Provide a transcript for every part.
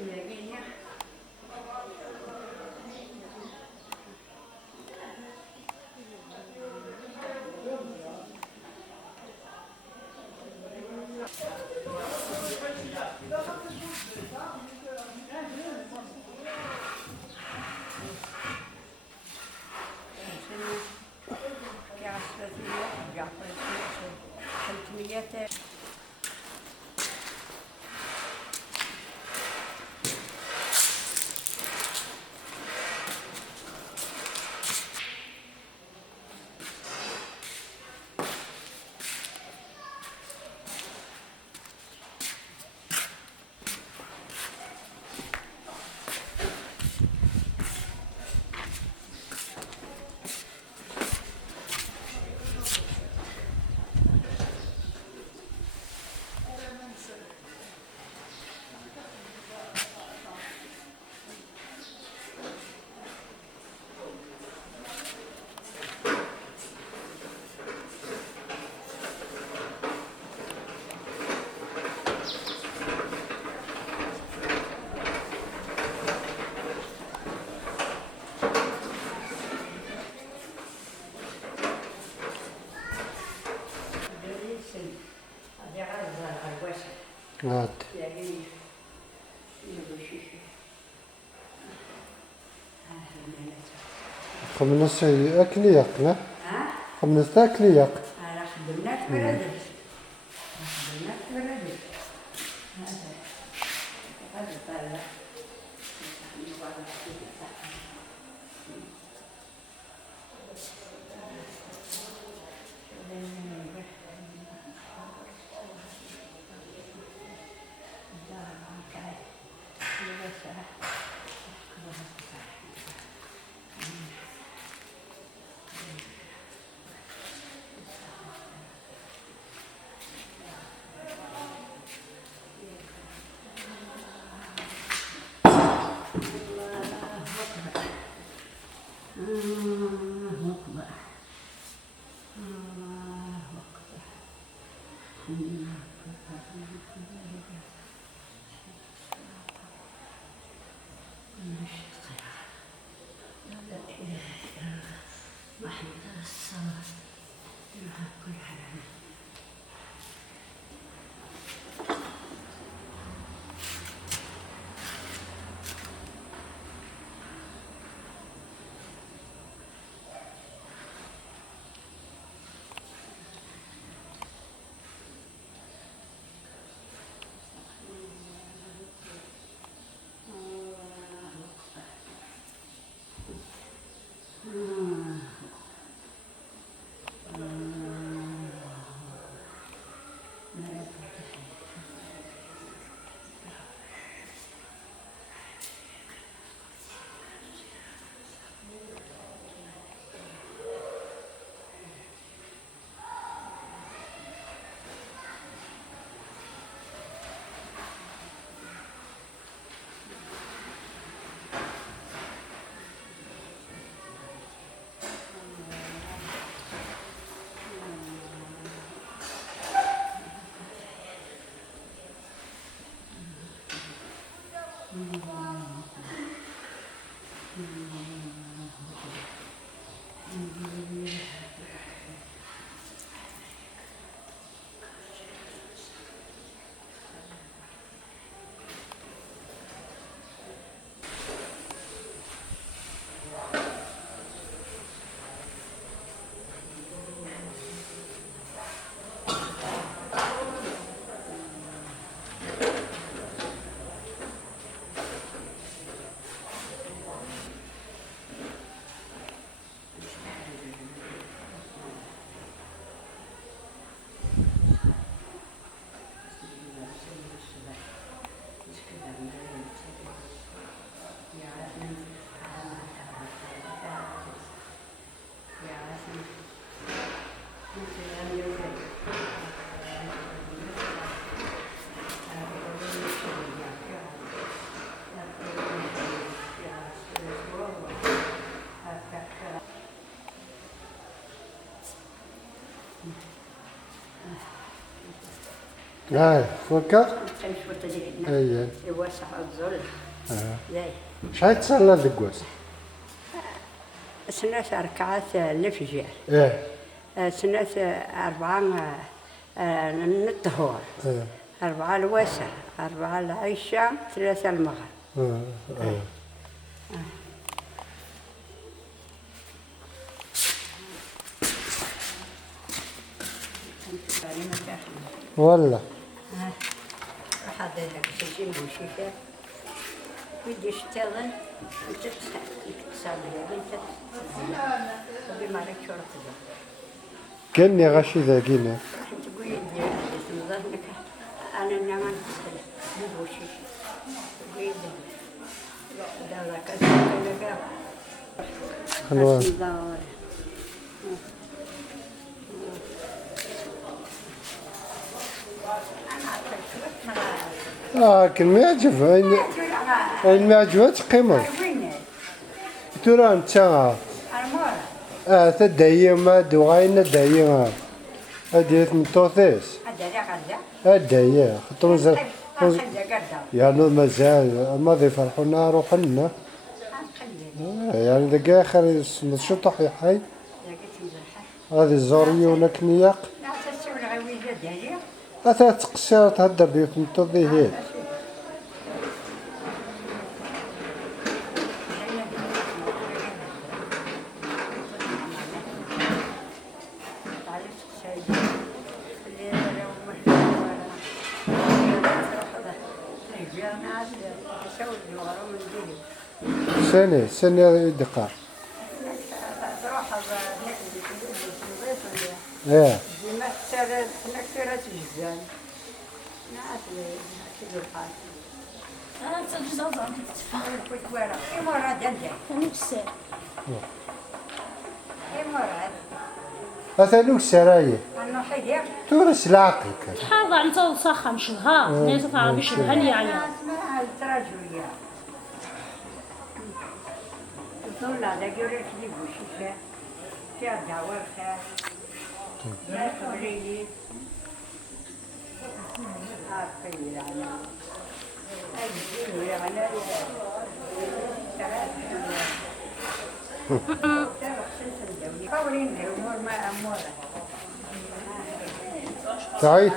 تلاقيني في عشرة جعفر 300. Evet. خمسة أكل يقنا. خمسة أكل يق. هاي فكر أيه. يوسع الظل. زي. شحال تصلى دكواس؟ سنة ركعات الفجر. إيه. سنة 4 من الظهر. 4 الوسع، 4 العشاء، 3 المغرب. ولا. حاضر لك شيء وشيشة. بدي اشتغل وتتصل بنت وبما لك شرط ذا. كني غشي ذاكينا. تقول لي ظهرك أنا نعمل تسأل بوشيش. تقول ده لك أنا حلوة. كل ما يعجب أين ما عجبتش قيمة. ترى أنت تدعي ما دوغاين دعي هذه مطوطيس هدايا خطوز يعني مازال ما ذي فرحونا روحنا يعني ذاك آخر الشطح حي هذه الزورية ونكنياق أثر تقصير تهدر ديال مطوطي هي سنة دقة. إيه. هذا سرايا. تورس العقل. حاضر أنت وسخن شبها، ناس تعرفي شبها يعني. لا لا جورك لي بوشيكا يا دعوة خير يا خبريني أخير على أجيب على تعي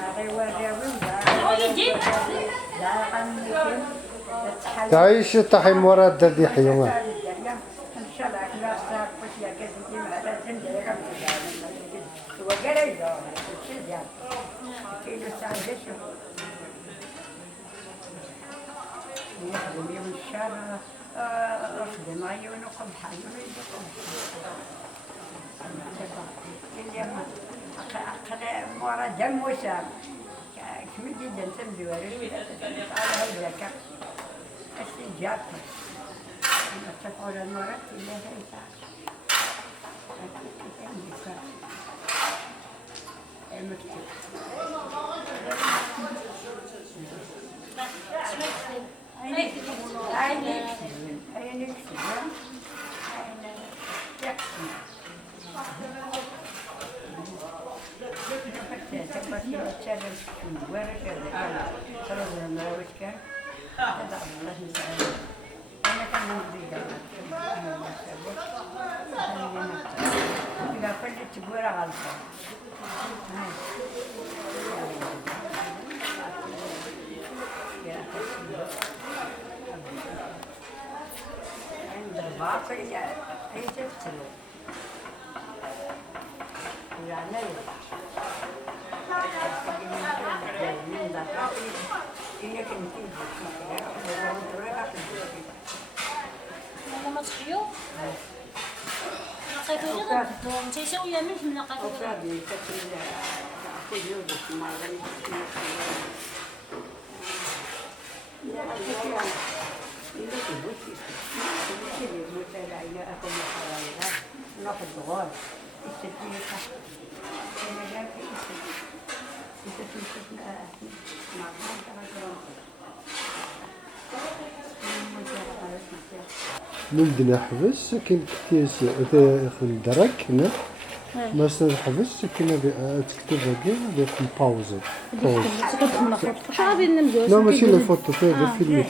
تعيش طحي مراد دي حيوان مرة دم وسام كم جدا تمزي وريد على هذاك استجاب أنا تفعل المرة إلا هيك المكتوب لما تصحيو لقيتو لي غنبدو انت شويه من فين لقيتو نبدا نحبس كاين كتيس في الدرك هنا مثلا حبست كنا تكتب كاع درت باوز واش غادي نمدو لا ماشي لا فوتو فيه غير فيلم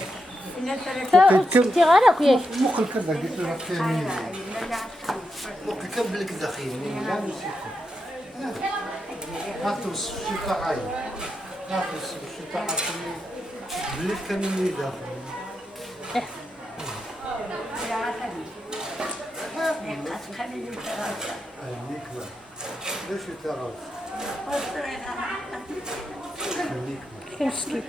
كنتي غالك وياك ممكن كذا قلت له فيلم ممكن كمل كذا خير لا موسيقى هاتوس شي طاعي هاتوس شي طاعي بلي كان اللي داخل النكمة ليش تغاز النكمة كنسكت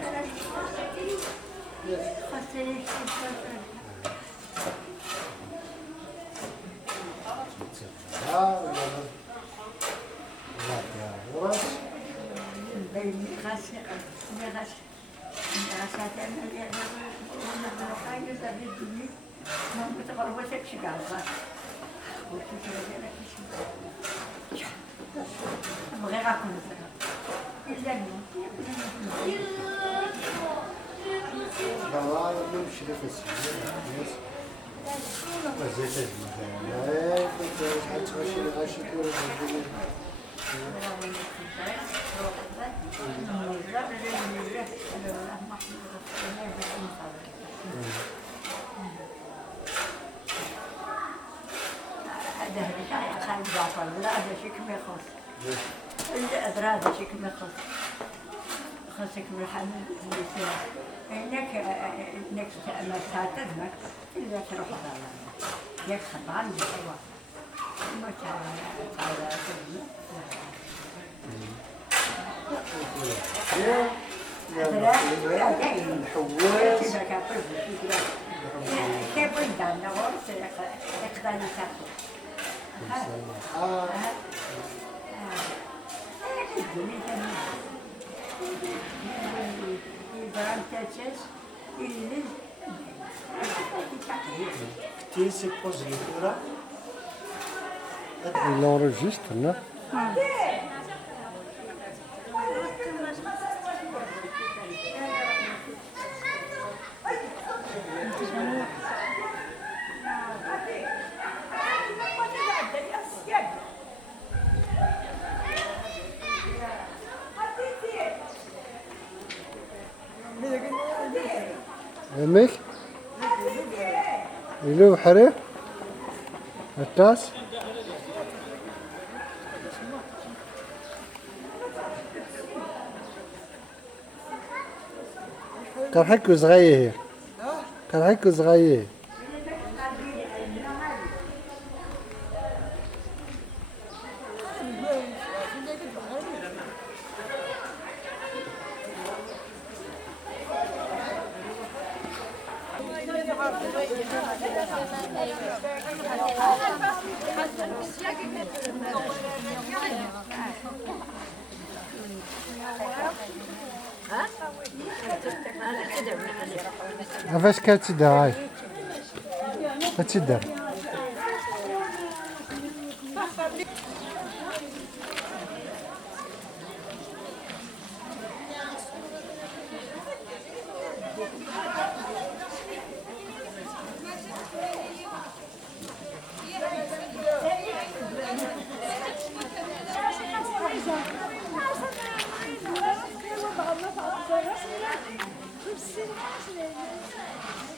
نمشي لفسي زيت المكان كنت غاشي غاشي كورة هذا خالد جعفر لا هذا شيء كما يخص هذا شيء كما يخص خاصك من الحمل اللي فيها هناك ما تعتذمك إلا تروح ياك خطان بحوا ما تعالى تذمك Tu sais poser le courant. Il enregistre, non? ميك يلو حري التاس كان حكو صغير كان حكو صغير كيفاش كتدير هاي كتدير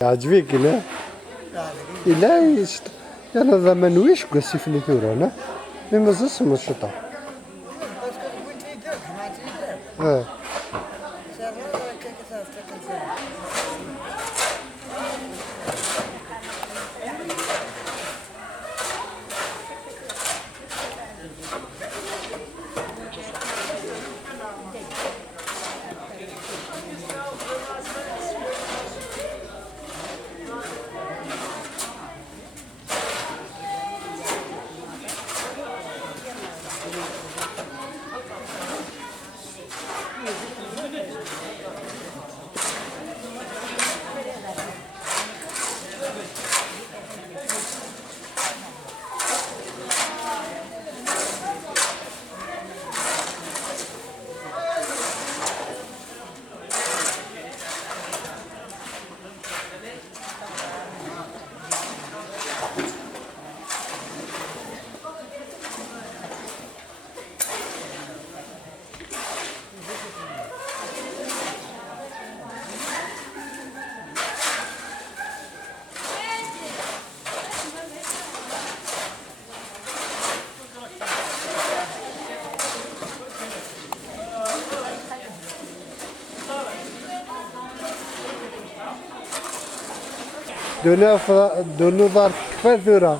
عجبك لا لا انا ذا ما نويش قاسي في الثوره انا ما زلت الشطار دونو دار كفا ثورة